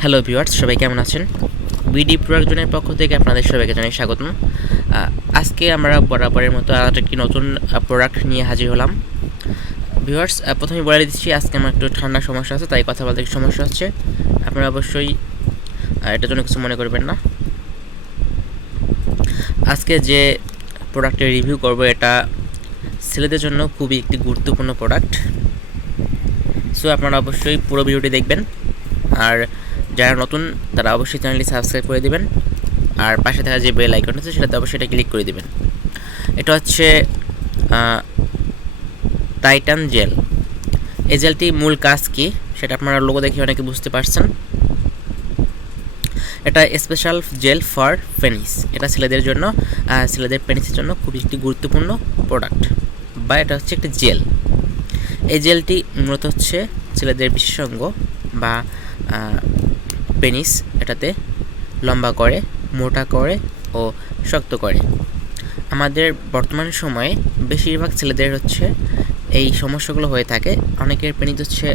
Hello viewers, সবাই কেমন আছেন? বিডি প্রোডাক্টজনের পক্ষ থেকে আপনাদের সবাইকে জানাই স্বাগতম। আজকে আমরা বরাবরের মতো আর একটি নতুন প্রোডাক্ট নিয়ে হাজির হলাম। ভিউয়ার্স, প্রথমে বলে দিচ্ছি আজকে আমার একটু ঠান্ডা সমস্যা আছে, তাই কথা বলতে একটু সমস্যা হচ্ছে। আপনারা অবশ্যই এটার জন্য কিছু মনে করবেন না। আজকে যে প্রোডাক্টের রিভিউ করব এটা ছেলেদের জন্য খুবই একটি গুরুত্বপূর্ণ প্রোডাক্ট। সো আপনারা অবশ্যই পুরো ভিডিওটি দেখবেন, আর যারা নতুন তারা অবশ্যই চ্যানেলটি সাবস্ক্রাইব করে দেবেন, আর পাশে থাকা যে বেল আইকন আছে সেটাতে অবশ্যই এটা ক্লিক করে দেবেন। এটা হচ্ছে টাইটান জেল। এই জেলটি মূল কাজ কি সেটা আপনারা লোগো দেখে অনেকে বুঝতে পারছেন। এটা স্পেশাল জেল ফর পেনিস। এটা ছেলেদের জন্য, ছেলেদের পেনিসের জন্য খুবই একটি গুরুত্বপূর্ণ প্রোডাক্ট, বা এটা হচ্ছে একটি জেল। এই জেলটি মূলত হচ্ছে ছেলেদের বিশেষজ্ঞ বা পেনিস এটাতে লম্বা করে, মোটা করে ও শক্ত করে। আমাদের বর্তমান সময়ে বেশিরভাগ ছেলেদের হচ্ছে এই সমস্যাগুলো হয়ে থাকে। অনেকের পেনিস হচ্ছে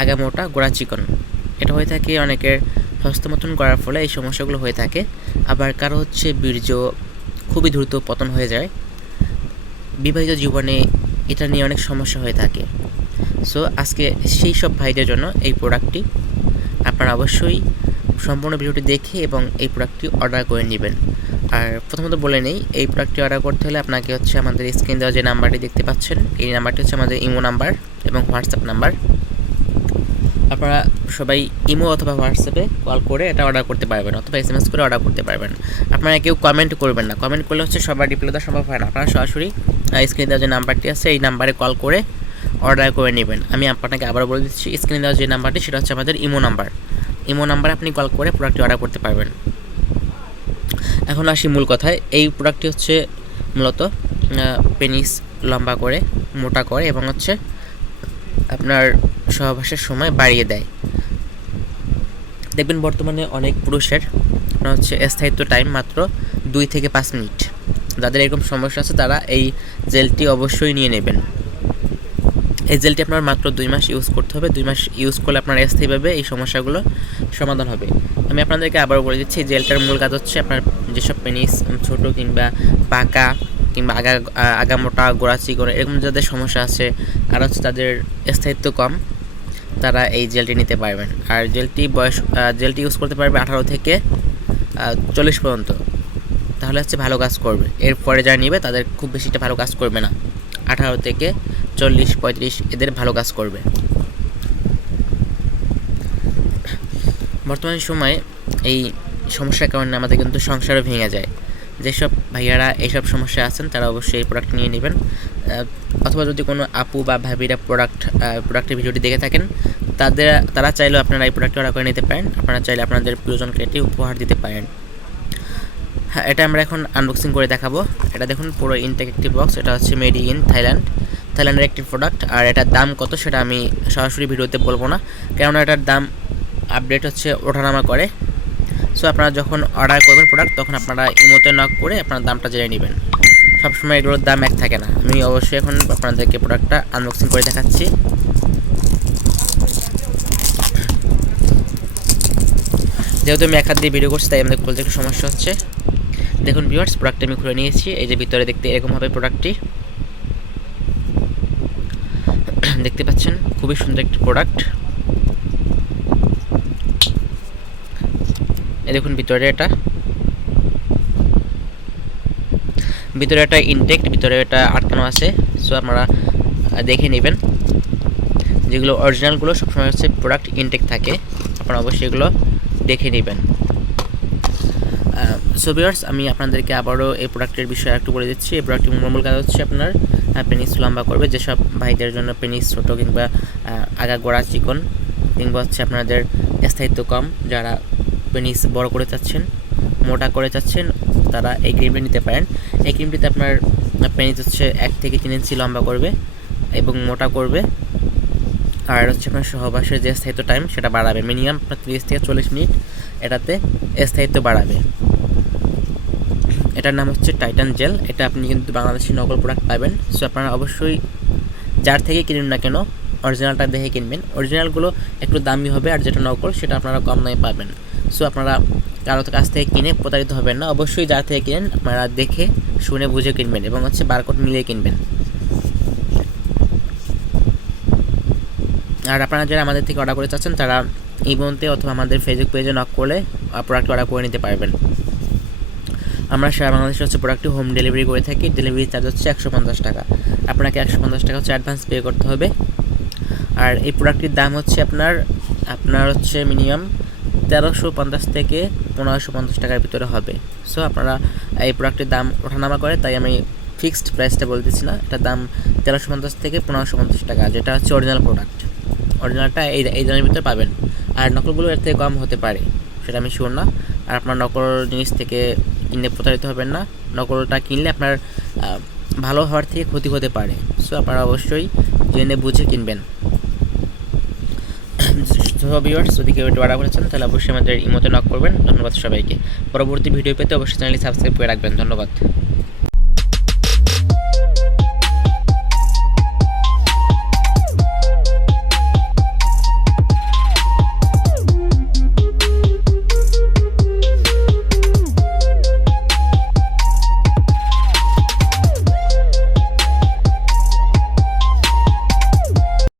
আগা মোটা, গোড়া চিকন। এটা হয়ে থাকে অনেকের হস্তমৈথুন করার ফলে এই সমস্যাগুলো হয়ে থাকে। আবার কারো হচ্ছে বীর্য খুবই দ্রুত পতন হয়ে যায়। বিবাহিত জীবনে এটা নিয়ে অনেক সমস্যা হয়ে থাকে। সো আজকে সেই সব ভাইদের জন্য এই প্রোডাক্টটি। আপনারা অবশ্যই সম্পূর্ণ ভিডিওটি দেখে এবং এই প্রোডাক্টটি অর্ডার করে নেবেন। আর প্রথমত বলে নেই, এই প্রোডাক্টটি অর্ডার করতে হলে আপনাকে হচ্ছে আমাদের স্ক্রিন দেওয়া যে নাম্বারটি দেখতে পাচ্ছেন, এই নাম্বারটি হচ্ছে আমাদের ইমো নাম্বার এবং হোয়াটসঅ্যাপ নাম্বার। আপনারা সবাই ইমো অথবা হোয়াটসঅ্যাপে কল করে এটা অর্ডার করতে পারবেন, অথবা SMS করে অর্ডার করতে পারবেন। আপনারা কেউ কমেন্ট করবেন না, কমেন্ট করলে হচ্ছে সবার রিপ্লাই দেওয়া সম্ভব হয় না। আপনারা সরাসরি স্ক্রিনে দেওয়া যে নাম্বারটি আছে এই নাম্বারে কল করে অর্ডার করে নেবেন। আমি আপনাকে আবার বলে দিচ্ছি, স্ক্রিনে দেওয়া যে নাম্বারটি সেটা হচ্ছে আমাদের ইমো নাম্বার। ইমো নাম্বারে আপনি কল করে প্রোডাক্টটি অর্ডার করতে পারবেন। এখন আসি মূল কথায়। এই প্রোডাক্টটি হচ্ছে মূলত পেনিস লম্বা করে, মোটা করে এবং হচ্ছে আপনার সহবাসের সময় বাড়িয়ে দেয়। দেখবেন বর্তমানে অনেক পুরুষের আপনার হচ্ছে স্থায়িত্ব টাইম মাত্র 2 থেকে 5 মিনিট। যাদের এরকম সমস্যা আছে তারা এই জেলটি অবশ্যই নিয়ে নেবেন। এই জেলটি আপনার মাত্র 2 মাস ইউজ করতে হবে। 2 মাস ইউজ করলে আপনার স্থায়ীভাবে এই সমস্যাগুলো সমাধান হবে। আমি আপনাদেরকে আবারও বলে দিচ্ছি, জেলটার মূল কাজ হচ্ছে আপনার যেসব পেনিস ছোটো কিংবা বাঁকা কিংবা আগা মোটা, গোড়া চিকন এরকম যাদের সমস্যা আছে, আর হচ্ছে তাদের স্থায়িত্ব কম, তারা এই জেলটি নিতে পারবেন। আর জেলটি ইউজ করতে পারবে 18 থেকে 40 পর্যন্ত। তাহলে হচ্ছে ভালো কাজ করবে। এরপরে যারা নেবে তাদের খুব বেশিটা ভালো কাজ করবে না। 18 থেকে 40-35 এদের ভালো কাজ করবে। বর্তমান সময়ে এই সমস্যার কারণে আমাদের কিন্তু সংসারও ভেঙে যায়। যেসব ভাইয়ারা এইসব সমস্যা আছেন তারা অবশ্যই এই প্রোডাক্ট নিয়ে নেবেন। অথবা যদি কোনো আপু বা ভাবিরা প্রোডাক্টের ভিডিওটি দেখে থাকেন, তারা চাইলেও আপনারা এই প্রোডাক্টটি অর্ডার করে নিতে পারেন। আপনারা চাইলে আপনাদের প্রিয়জনকে এটি উপহার দিতে পারেন। হ্যাঁ, এটা আমরা এখন আনবক্সিং করে দেখাবো। এটা দেখুন পুরো ইনটেক একটি বক্স। এটা হচ্ছে মেড ইন থাইল্যান্ডের একটি প্রোডাক্ট। আর এটার দাম কত সেটা আমি সরাসরি ভিডিওতে বলবো না, কেননা এটার দাম আপডেট হচ্ছে ওঠানামা করে। সো আপনারা যখন অর্ডার করবেন প্রোডাক্ট, তখন আপনারা ইমোতে নক করে আপনার দামটা জেনে নেবেন। সবসময় এগুলোর দাম এক থাকে না। আমি অবশ্যই এখন আপনাদেরকে প্রোডাক্টটা আনবক্সিং করে দেখাচ্ছি। যেহেতু আমি এক হাত দিয়ে ভিডিও করছি তাই আমাদের খুলতে একটু সমস্যা হচ্ছে। দেখুন ভিউয়ার্স, প্রোডাক্টটা আমি খুলে নিয়েছি। এই যে ভিতরে দেখতে এরকম হবে প্রোডাক্টটি, দেখতে পাচ্ছেন খুবই সুন্দর একটি প্রোডাক্ট। এই দেখুন ভিতরে এটা ইনটেক্ট, ভিতরে এটা আটকানো আছে। সো আপনারা দেখে নেবেন। যেগুলো অরিজিনালগুলো সবসময় হচ্ছে প্রোডাক্ট ইনটেক থাকে, আপনারা অবশ্যই এগুলো দেখে নেবেন। সো ভিউয়ার্স, আমি আপনাদেরকে আবারও এই প্রোডাক্টের বিষয়ে একটু বলে দিচ্ছি। এই প্রোডাক্টের মূল কাজ হচ্ছে আপনার পেনিস লম্বা করবে। যেসব ভাইদের জন্য পেনিস ছোটো কিংবা আগা গোড়া চিকন, কিংবা হচ্ছে আপনাদের স্থায়িত্ব কম, যারা পেনিস বড় করে চাচ্ছেন, মোটা করে চাচ্ছেন, তারা এই ক্রিমটি নিতে পারেন। এই ক্রিমটিতে আপনার পেনিস হচ্ছে 1 থেকে 3 ইঞ্চি লম্বা করবে এবং মোটা করবে। আর হচ্ছে আপনার সহবাসের যে স্থায়িত্ব টাইম সেটা বাড়াবে। মিনিমাম আপনার 30 থেকে 40 মিনিট এটাতে স্থায়িত্ব বাড়াবে। এটার নাম হচ্ছে টাইটান জেল। এটা আপনি কিন্তু বাংলাদেশি নকল প্রোডাক্ট পাবেন। সো আপনারা অবশ্যই যার থেকে কিনুন না কেন অরিজিনালটা দেখে কিনবেন। অরিজিনালগুলো একটু দামি হবে, আর যেটা নকল সেটা আপনারা কম দামে পাবেন। সো আপনারা কারো কাছ থেকে কিনে প্রতারিত হবেন না। অবশ্যই যার থেকে কিনেন আপনারা দেখে শুনে বুঝে কিনবেন এবং বারকোড মিলিয়ে কিনবেন। আর আপনারা যারা আমাদের থেকে অর্ডার করতে চাচ্ছেন তারা ইমোতে অথবা আমাদের ফেসবুক পেজে নক করলে প্রোডাক্ট অর্ডার করে নিতে পারবেন। আমরা সারা বাংলাদেশে প্রোডাক্টটি হোম ডেলিভারি করে থাকি। ডেলিভারি চার্জ হচ্ছে 150 টাকা। আপনাকে 150 টাকা অ্যাডভান্স পে করতে হবে। আর এই প্রোডাক্টটির দাম হচ্ছে আপনার মিনিমাম 1350 থেকে 1550 টাকার ভিতরে হবে। সো আপনারা এই প্রোডাক্টের দাম ওঠানামা করে, তাই আমি ফিক্সড প্রাইসটা বলতেছি না। এটার দাম 1350 থেকে 1550 টাকা, যেটা হচ্ছে অরিজিনাল প্রোডাক্ট। অরিজিনালটা এই দামের ভিতরে পাবেন। আর নকলগুলো এর থেকে কম হতে পারে, সেটা আমি শিওর না। আর আপনার নকল জিনিস থেকে কিনলে প্রতারিত হবেন না। নকলটা কিনলে আপনার ভালো হওয়ার থেকে ক্ষতি হতে পারে। সো আপনারা অবশ্যই জেনে বুঝে কিনবেন। ভিউয়ার্স, যদি কেউ অর্ডার করেছেন তাহলে অবশ্যই আমাদের ইমোতে নক করবেন। ধন্যবাদ সবাইকে। পরবর্তী ভিডিও পেতে অবশ্যই চ্যানেলটি সাবস্ক্রাইব করে রাখবেন। ধন্যবাদ।